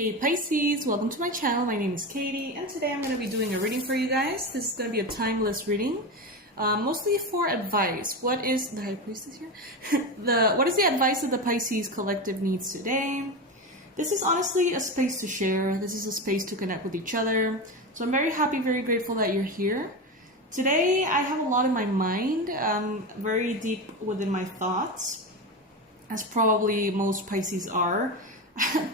Hey Pisces, welcome to my channel. My name is Katie and today I'm going to be doing a reading for you guys. This is going to be a timeless reading, mostly for advice. What is the High Priestess here? What is the advice that the Pisces collective needs today? This is honestly a space to share. This is a space to connect with each other. So I'm very happy, very grateful that you're here. Today I have a lot in my mind, very deep within my thoughts, as probably most Pisces are.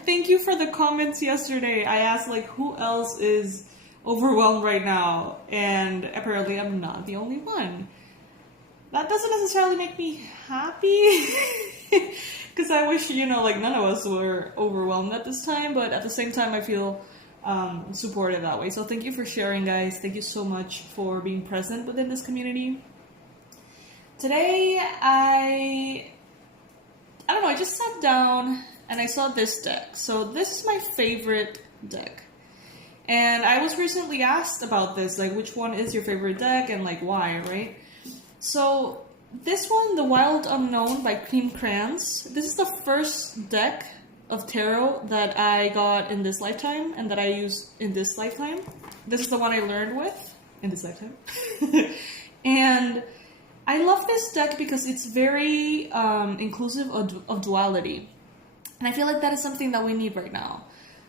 Thank you for the comments yesterday. I asked who else is overwhelmed right now, and apparently I'm not the only one. That doesn't necessarily make me happy because I wish none of us were overwhelmed at this time, but at the same time I feel supported that way. So thank you for sharing, guys. Thank you so much for being present within this community. Today I don't know, I just sat down and I saw this deck. So this is my favorite deck. And I was recently asked about this, which one is your favorite deck and why, right? So this one, The Wild Unknown by Cream Crayons. This is the first deck of tarot that I got in this lifetime and that I use in this lifetime. This is the one I learned with in this lifetime. And I love this deck because it's very inclusive of duality. And I feel like that is something that we need right now.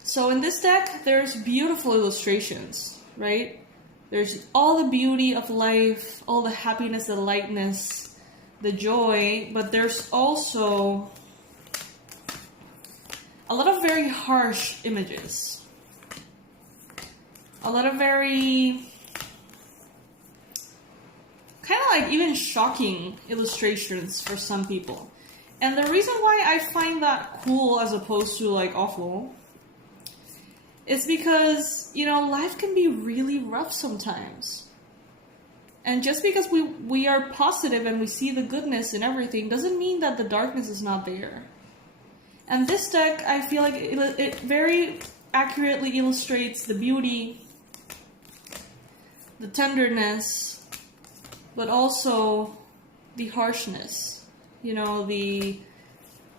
So in this deck, there's beautiful illustrations, right? There's all the beauty of life, all the happiness, the lightness, the joy, but there's also a lot of very harsh images. A lot of very kind of even shocking illustrations for some people. And the reason why I find that cool as opposed to awful is because, life can be really rough sometimes. And just because we are positive and we see the goodness in everything doesn't mean that the darkness is not there. And this deck, I feel like it very accurately illustrates the beauty, the tenderness, but also the harshness. The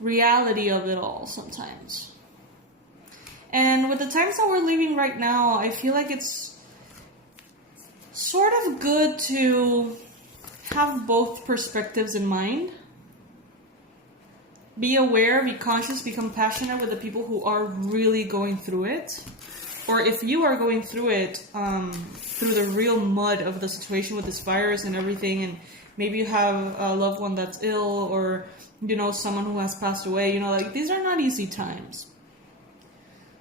reality of it all sometimes. And with the times that we're living right now, I feel like it's sort of good to have both perspectives in mind. Be aware, be conscious, be compassionate with the people who are really going through it. Or if you are going through it, through the real mud of the situation with this virus and everything, and maybe you have a loved one that's ill, or, someone who has passed away, these are not easy times.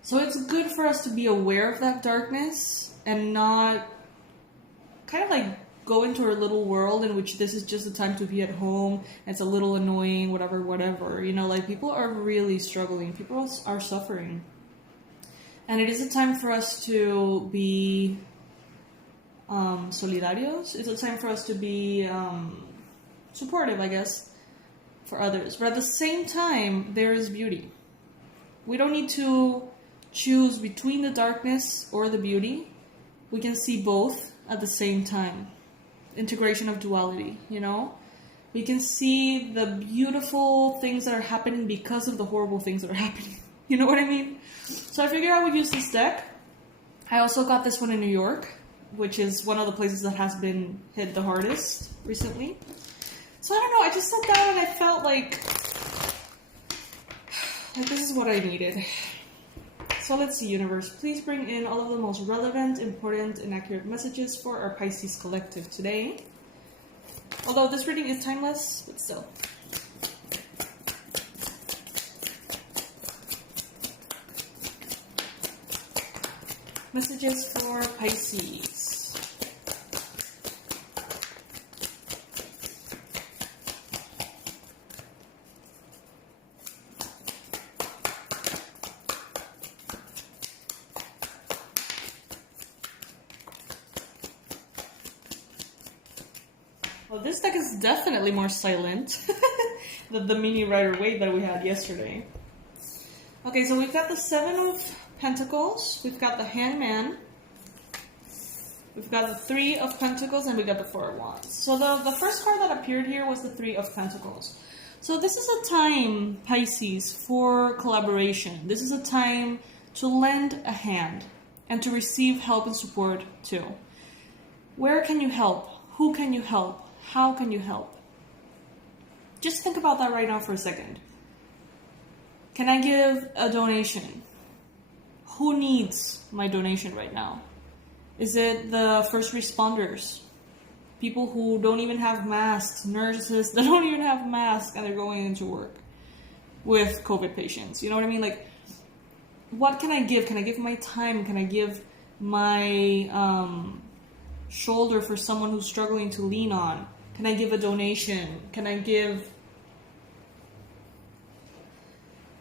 So it's good for us to be aware of that darkness and not kind of go into our little world in which this is just the time to be at home. It's a little annoying, whatever. People are really struggling. People are suffering. And it is a time for us to be solidarios. It's a time for us to be supportive, I guess, for others. But at the same time, there is beauty. We don't need to choose between the darkness or the beauty. We can see both at the same time. Integration of duality, We can see the beautiful things that are happening because of the horrible things that are happening. You know what I mean? So I figured I would use this deck. I also got this one in New York, which is one of the places that has been hit the hardest recently. So I don't know, I just sat down and I felt like this is what I needed. So let's see, universe, please bring in all of the most relevant, important, and accurate messages for our Pisces collective today. Although this reading is timeless, but still. Messages for Pisces. Well, this deck is definitely more silent than the mini Rider-Waite that we had yesterday. Okay, so we've got the Seven of Pentacles, we've got the Hangman, we've got the Three of Pentacles, and we got the Four of Wands. So the first card that appeared here was the Three of Pentacles. So this is a time, Pisces, for collaboration. This is a time to lend a hand, and to receive help and support too. Where can you help? Who can you help? How can you help? Just think about that right now for a second. Can I give a donation? Who needs my donation right now? Is it the first responders? People who don't even have masks, nurses that don't even have masks and they're going into work with COVID patients. You know what I mean? Like, what can I give? Can I give my time? Can I give my shoulder for someone who's struggling to lean on? Can I give a donation? Can I give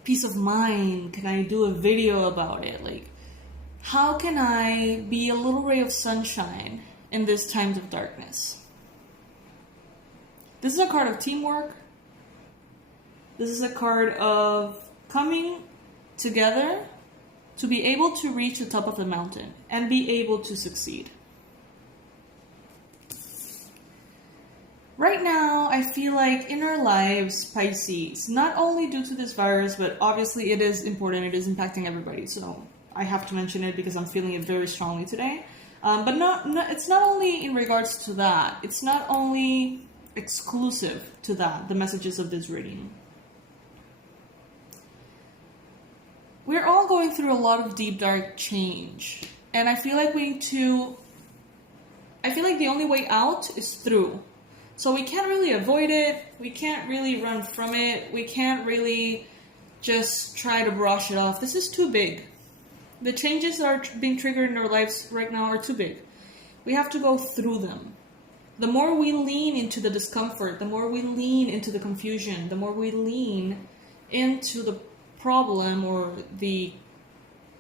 peace of mind? Can I do a video about it? Like, how can I be a little ray of sunshine in these times of darkness? This is a card of teamwork. This is a card of coming together to be able to reach the top of the mountain and be able to succeed. Right now, I feel like in our lives, Pisces, not only due to this virus, but obviously it is important, it is impacting everybody, so I have to mention it because I'm feeling it very strongly today. But it's not only in regards to that, it's not only exclusive to that, the messages of this reading. We're all going through a lot of deep, dark change, and I feel like the only way out is through. So we can't really avoid it, we can't really run from it, we can't really just try to brush it off. This is too big. The changes that are being triggered in our lives right now are too big. We have to go through them. The more we lean into the discomfort, the more we lean into the confusion, the more we lean into the problem or the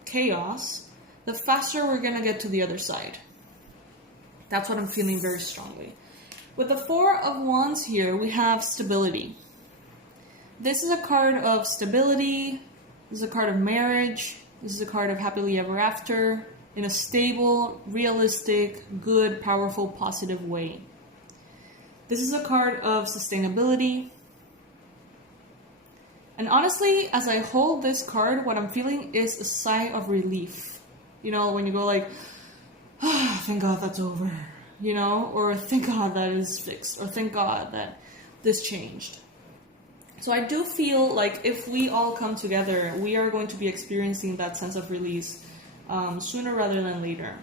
chaos, the faster we're going to get to the other side. That's what I'm feeling very strongly. With the Four of Wands here, we have stability. This is a card of stability. This is a card of marriage. This is a card of happily ever after in a stable, realistic, good, powerful, positive way. This is a card of sustainability. And honestly, as I hold this card, what I'm feeling is a sigh of relief. You know, when you go like, oh, thank God that's over. You know, or thank God that is fixed, or thank God that this changed. So I do feel like if we all come together, we are going to be experiencing that sense of release sooner rather than later.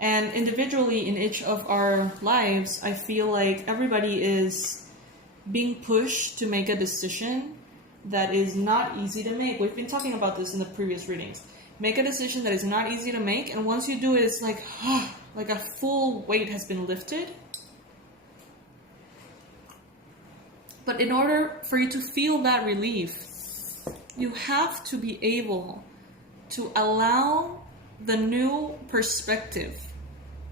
And individually in each of our lives, I feel like everybody is being pushed to make a decision that is not easy to make. We've been talking about this in the previous readings. Make a decision that is not easy to make, and once you do it, it's like, like a full weight has been lifted. But in order for you to feel that relief, you have to be able to allow the new perspective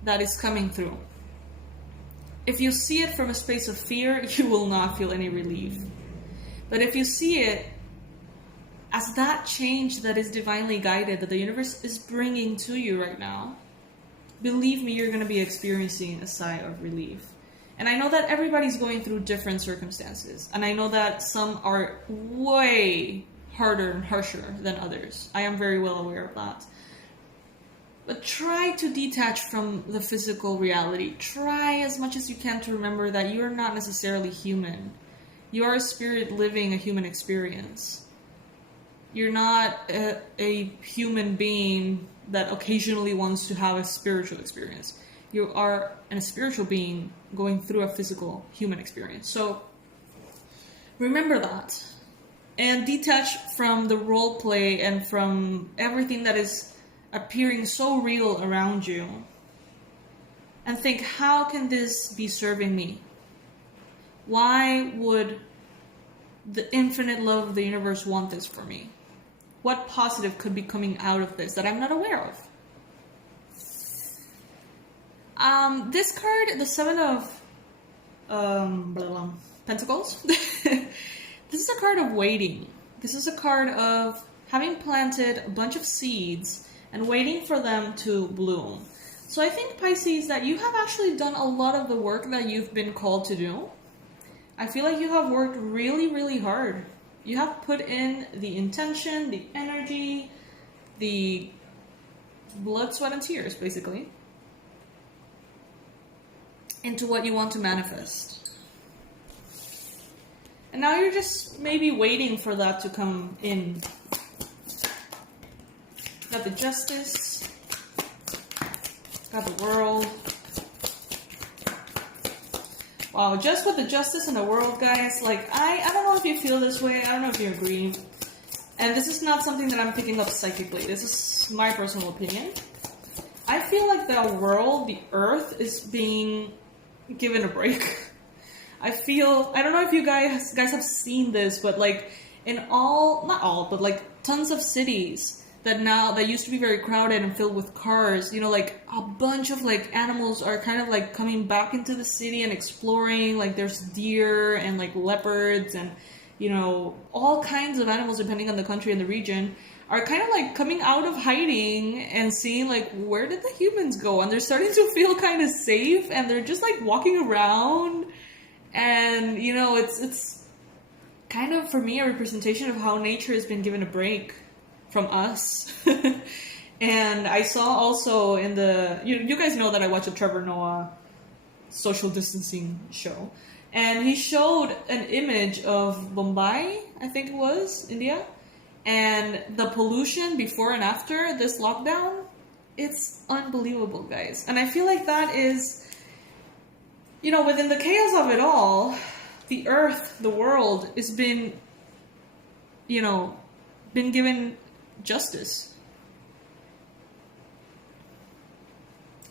that is coming through. If you see it from a space of fear, you will not feel any relief. But if you see it as that change that is divinely guided, that the universe is bringing to you right now, believe me, you're going to be experiencing a sigh of relief. And I know that everybody's going through different circumstances. And I know that some are way harder and harsher than others. I am very well aware of that. But try to detach from the physical reality. Try as much as you can to remember that you're not necessarily human. You are a spirit living a human experience. You're not a human being that occasionally wants to have a spiritual experience. You are a spiritual being going through a physical human experience. So remember that. And detach from the role play and from everything that is appearing so real around you. And think, how can this be serving me? Why would the infinite love of the universe want this for me? What positive could be coming out of this that I'm not aware of? This card, the Seven of Pentacles, this is a card of waiting. This is a card of having planted a bunch of seeds and waiting for them to bloom. So I think, Pisces, that you have actually done a lot of the work that you've been called to do. I feel like you have worked really, really hard. You have put in the intention, the energy, the blood, sweat, and tears, basically, into what you want to manifest. And now you're just maybe waiting for that to come in. Got the Justice, got the World. Wow, just with the Justice and the World, guys, like, I don't know if you feel this way, I don't know if you agree. And this is not something that I'm picking up psychically, this is my personal opinion. I feel like the world, the earth, is being given a break. I don't know if you guys have seen this, but like in not all, but like tons of cities that used to be very crowded and filled with cars, you know, like a bunch of like animals are kind of like coming back into the city and exploring. Like there's deer and like leopards and, you know, all kinds of animals depending on the country and the region are kind of like coming out of hiding and seeing like, where did the humans go? And they're starting to feel kind of safe and they're just like walking around. And, you know, it's kind of, for me, a representation of how nature has been given a break from us. And I saw also in you guys know that I watch a Trevor Noah social distancing show. And he showed an image of Mumbai, I think it was, India. And the pollution before and after this lockdown, it's unbelievable, guys. And I feel like that is... You know, within the chaos of it all, the earth, the world, has been, you know, been given justice.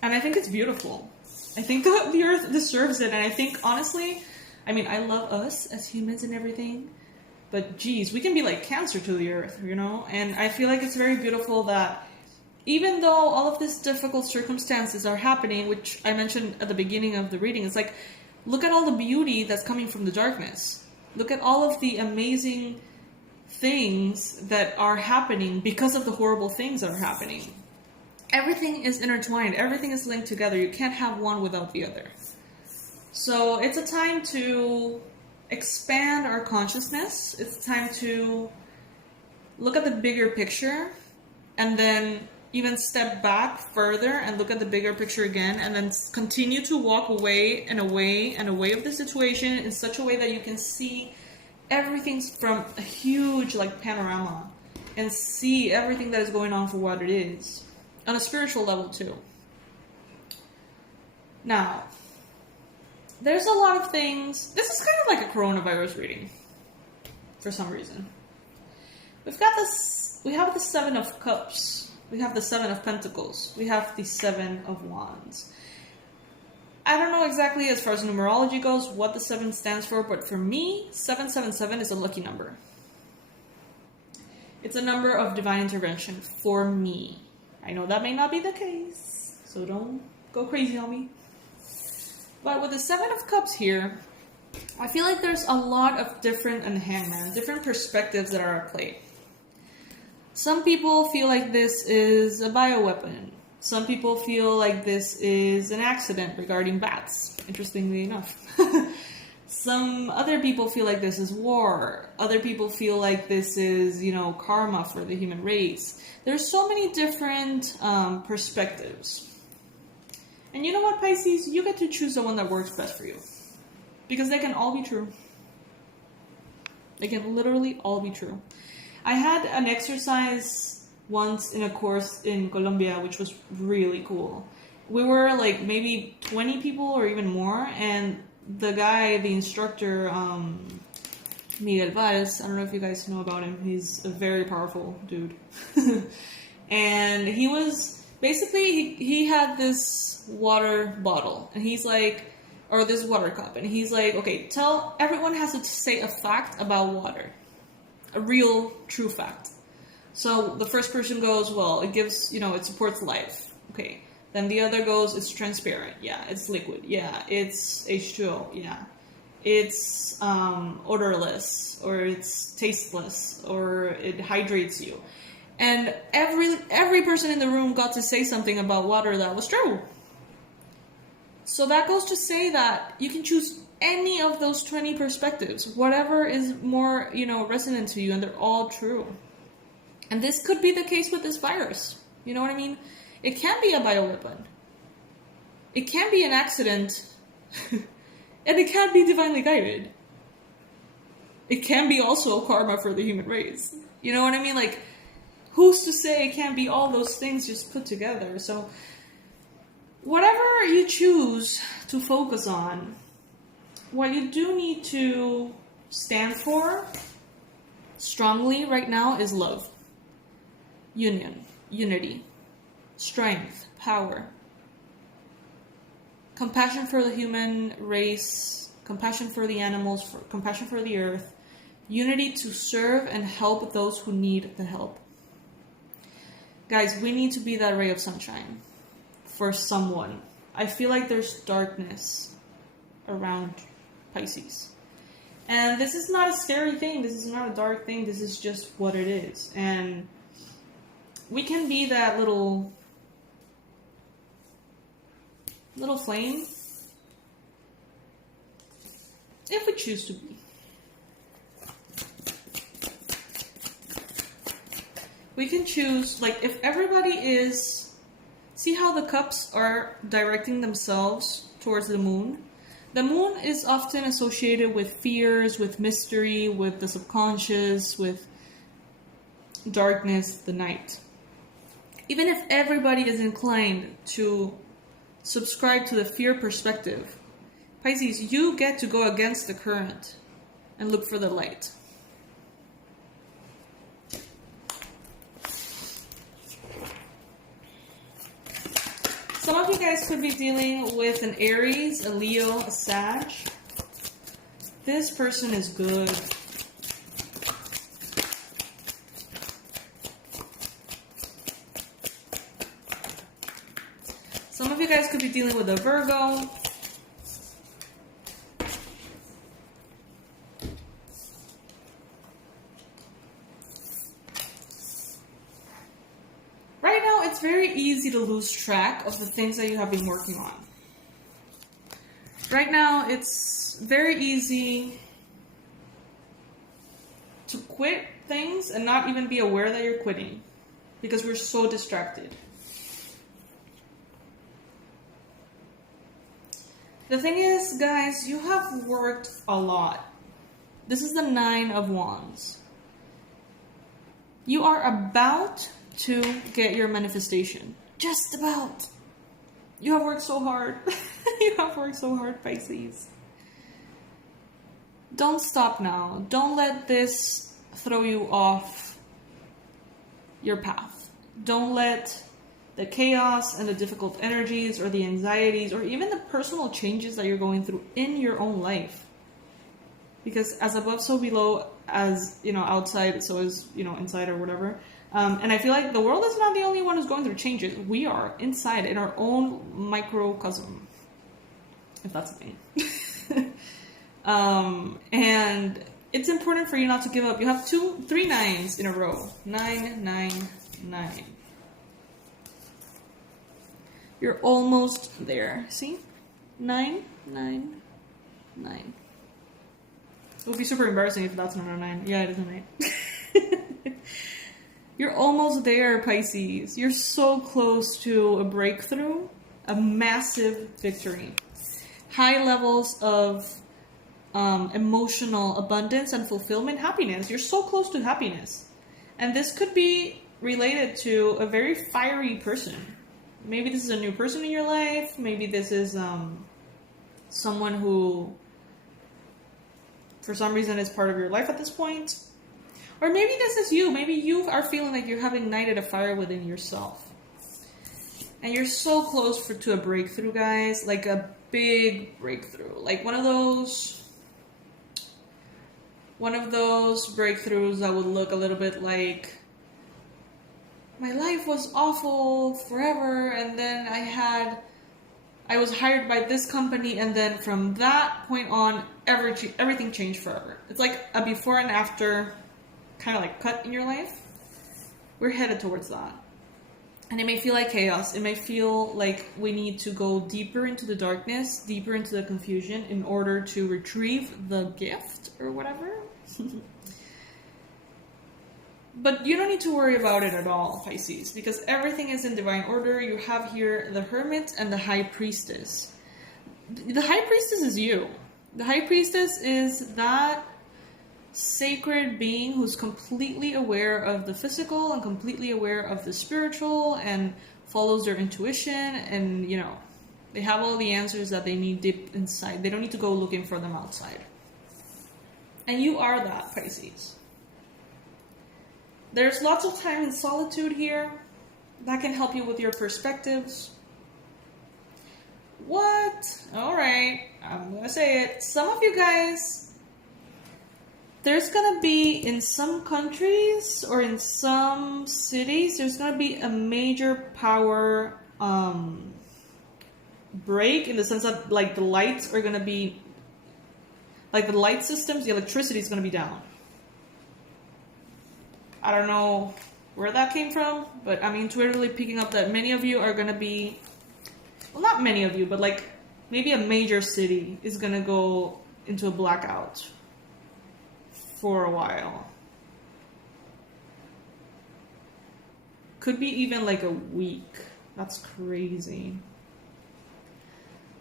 And I think it's beautiful. I think the earth deserves it. And I think, honestly, I mean, I love us as humans and everything. But, geez, we can be like cancer to the earth, you know? And I feel like it's very beautiful that even though all of these difficult circumstances are happening, which I mentioned at the beginning of the reading, it's like, look at all the beauty that's coming from the darkness. Look at all of the amazing things that are happening because of the horrible things that are happening. Everything is intertwined. Everything is linked together. You can't have one without the other. So it's a time to expand our consciousness. It's time to look at the bigger picture and then even step back further and look at the bigger picture again, and then continue to walk away and away and away of the situation in such a way that you can see everything from a huge like panorama and see everything that is going on for what it is on a spiritual level too. Now, there's a lot of things. This is kind of like a coronavirus reading for some reason. We have the Seven of Cups. We have the Seven of Pentacles. We have the Seven of Wands. I don't know exactly as far as numerology goes what the 7 stands for, but for me, 777 is a lucky number. It's a number of divine intervention for me. I know that may not be the case, so don't go crazy on me. But with the Seven of Cups here, I feel like there's a lot of different perspectives that are at play. Some people feel like this is a bioweapon. Some people feel like this is an accident regarding bats, interestingly enough. Some other people feel like this is war. Other people feel like this is, you know, karma for the human race. There's so many different perspectives. And you know what, Pisces? You get to choose the one that works best for you. Because they can all be true. They can literally all be true. I had an exercise once in a course in Colombia, which was really cool. We were like maybe 20 people or even more, and the guy, the instructor, Miguel Valls, I don't know if you guys know about him, he's a very powerful dude. And he was, basically, he had this water bottle, and he's like, or this water cup, and he's like, okay, everyone has to say a fact about water. A real, true fact. So the first person goes, well, it gives, you know, it supports life. Okay. Then the other goes, it's transparent. Yeah. It's liquid. Yeah. It's H2O. Yeah. It's odorless, or it's tasteless, or it hydrates you. And every person in the room got to say something about water that was true. So that goes to say that you can choose any of those 20 perspectives, whatever is more, you know, resonant to you, and they're all true. And this could be the case with this virus. You know what I mean? It can be a bioweapon. It can be an accident. And it can be divinely guided. It can be also karma for the human race. You know what I mean? Like, who's to say it can't be all those things just put together? So, whatever you choose to focus on, what you do need to stand for strongly right now is love, union, unity, strength, power, compassion for the human race, compassion for the animals, compassion for the earth, unity to serve and help those who need the help. Guys, we need to be that ray of sunshine for someone. I feel like there's darkness around Pisces. And this is not a scary thing. This is not a dark thing. This is just what it is. And we can be that little flame if we choose to be. We can choose, like, if everybody is... See how the cups are directing themselves towards the moon? The moon is often associated with fears, with mystery, with the subconscious, with darkness, the night. Even if everybody is inclined to subscribe to the fear perspective, Pisces, you get to go against the current and look for the light. Some of you guys could be dealing with an Aries, a Leo, a Sag. This person is good. Some of you guys could be dealing with a Virgo. Right now, it's very easy to lose track of the things that you have been working on. Right now, it's very easy to quit things and not even be aware that you're quitting because we're so distracted. The thing is, guys, you have worked a lot. This is the 9 of Wands. You are about to get your manifestation. Just about. You have worked so hard. You have worked so hard, Pisces. Don't stop now. Don't let this throw you off your path. Don't let the chaos and the difficult energies or the anxieties or even the personal changes that you're going through in your own life. Because as above, so below, as, you know, outside, so is, you know, inside or whatever. And I feel like the world is not the only one who's going through changes. We are inside in our own microcosm, if that's a thing. And it's important for you not to give up. You have 3 9s in a row. 9, 9, 9. You're almost there. See? 9, 9, 9. It would be super embarrassing if that's not a 9. Yeah, it is a 9. You're almost there, Pisces. You're so close to a breakthrough, a massive victory. High levels of emotional abundance and fulfillment, happiness. You're so close to happiness. And this could be related to a very fiery person. Maybe this is a new person in your life. Maybe this is someone who, for some reason, is part of your life at this point. Or maybe this is you. Maybe you are feeling like you have ignited a fire within yourself. And you're so close to a breakthrough, guys. Like a big breakthrough. Like one of those breakthroughs that would look a little bit like, my life was awful forever, and then I was hired by this company, and then from that point on, everything changed forever. It's like a before and after kind of like cut in your life. We're headed towards that. And it may feel like chaos. It may feel like we need to go deeper into the darkness, deeper into the confusion in order to retrieve the gift or whatever. But you don't need to worry about it at all, Pisces, because everything is in divine order. You have here the Hermit and the High Priestess. The High Priestess is you. The High Priestess is that sacred being who's completely aware of the physical and completely aware of the spiritual and follows their intuition, and you know, they have all the answers that they need deep inside. They don't need to go looking for them outside. And you are that, Pisces. There's lots of time in solitude here that can help you with your perspectives. What? Alright, I'm gonna say it. Some of you guys, there's gonna be, in some countries or in some cities, there's gonna be a major power break, in the sense that like the lights are gonna be, like the light systems, the electricity is gonna be down. I don't know where that came from, but I'm intuitively picking up that many of you are gonna be, well, not many of you, but like maybe a major city is gonna go into a blackout for a while. Could be even like a week. That's crazy.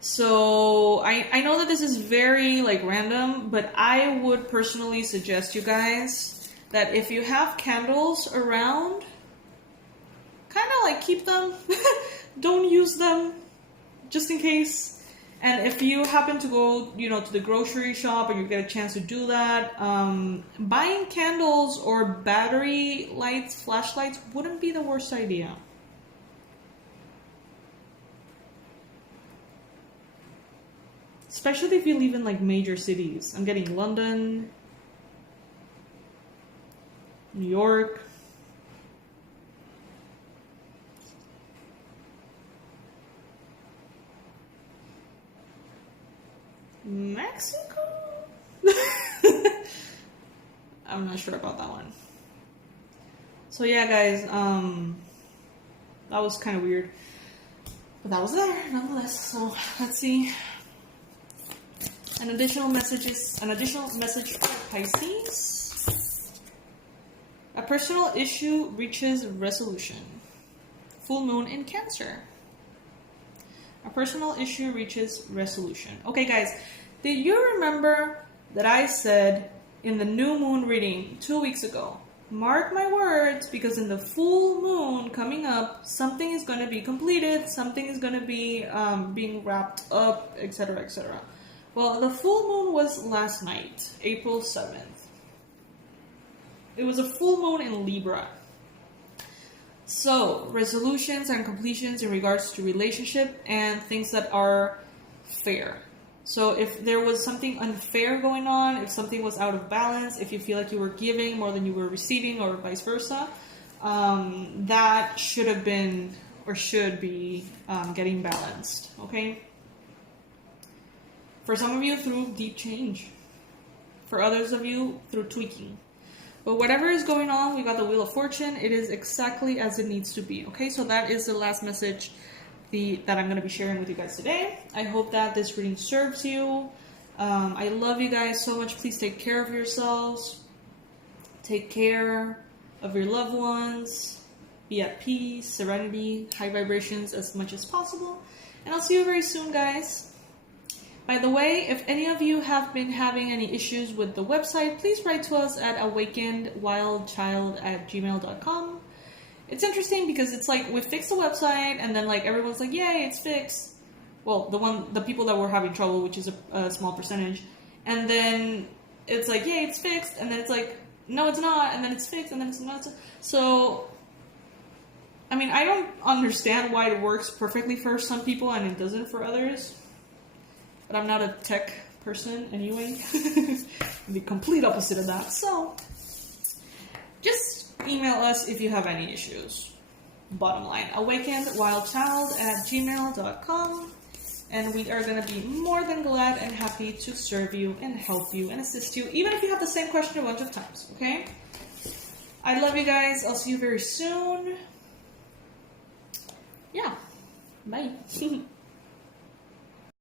So I know that this is very like random, but I would personally suggest you guys that if you have candles around, kind of like keep them. Don't use them, just in case. And if you happen to go, you know, to the grocery shop and you get a chance to do that, buying candles or battery lights, flashlights, wouldn't be the worst idea. Especially if you live in like major cities. I'm getting London, New York. Mexico? I'm not sure about that one. So yeah, guys, that was kind of weird. But that was there, nonetheless. So let's see. An additional message for Pisces. A personal issue reaches resolution. Full moon in Cancer. A personal issue reaches resolution. Okay, guys, did you remember that I said in the new moon reading 2 weeks ago, mark my words, because in the full moon coming up, something is going to be completed, something is going to be being wrapped up, etc., etc. Well, the full moon was last night, April 7th. It was a full moon in Libra. So, resolutions and completions in regards to relationship and things that are fair. So if there was something unfair going on, if something was out of balance, if you feel like you were giving more than you were receiving or vice versa, that should have been or should be getting balanced, okay? For some of you, through deep change. For others of you, through tweaking. But whatever is going on, we got the Wheel of Fortune. It is exactly as it needs to be. Okay, so that is the last message that I'm going to be sharing with you guys today. I hope that this reading serves you. I love you guys so much. Please take care of yourselves. Take care of your loved ones. Be at peace, serenity, high vibrations as much as possible. And I'll see you very soon, guys. By the way, if any of you have been having any issues with the website, please write to us at awakenedwildchild@gmail.com. It's interesting because it's like we fixed the website and then like everyone's like, yay, it's fixed. Well, the people that were having trouble, which is a small percentage. And then it's like, yay, it's fixed. And then it's like, no, it's not. And then it's fixed. And then it's not. So, I mean, I don't understand why it works perfectly for some people and it doesn't for others. But I'm not a tech person anyway. I'm the complete opposite of that. So, just email us if you have any issues. Bottom line, awakenedwildchild@gmail.com. And we are going to be more than glad and happy to serve you and help you and assist you, even if you have the same question a bunch of times, okay? I love you guys. I'll see you very soon. Yeah. Bye.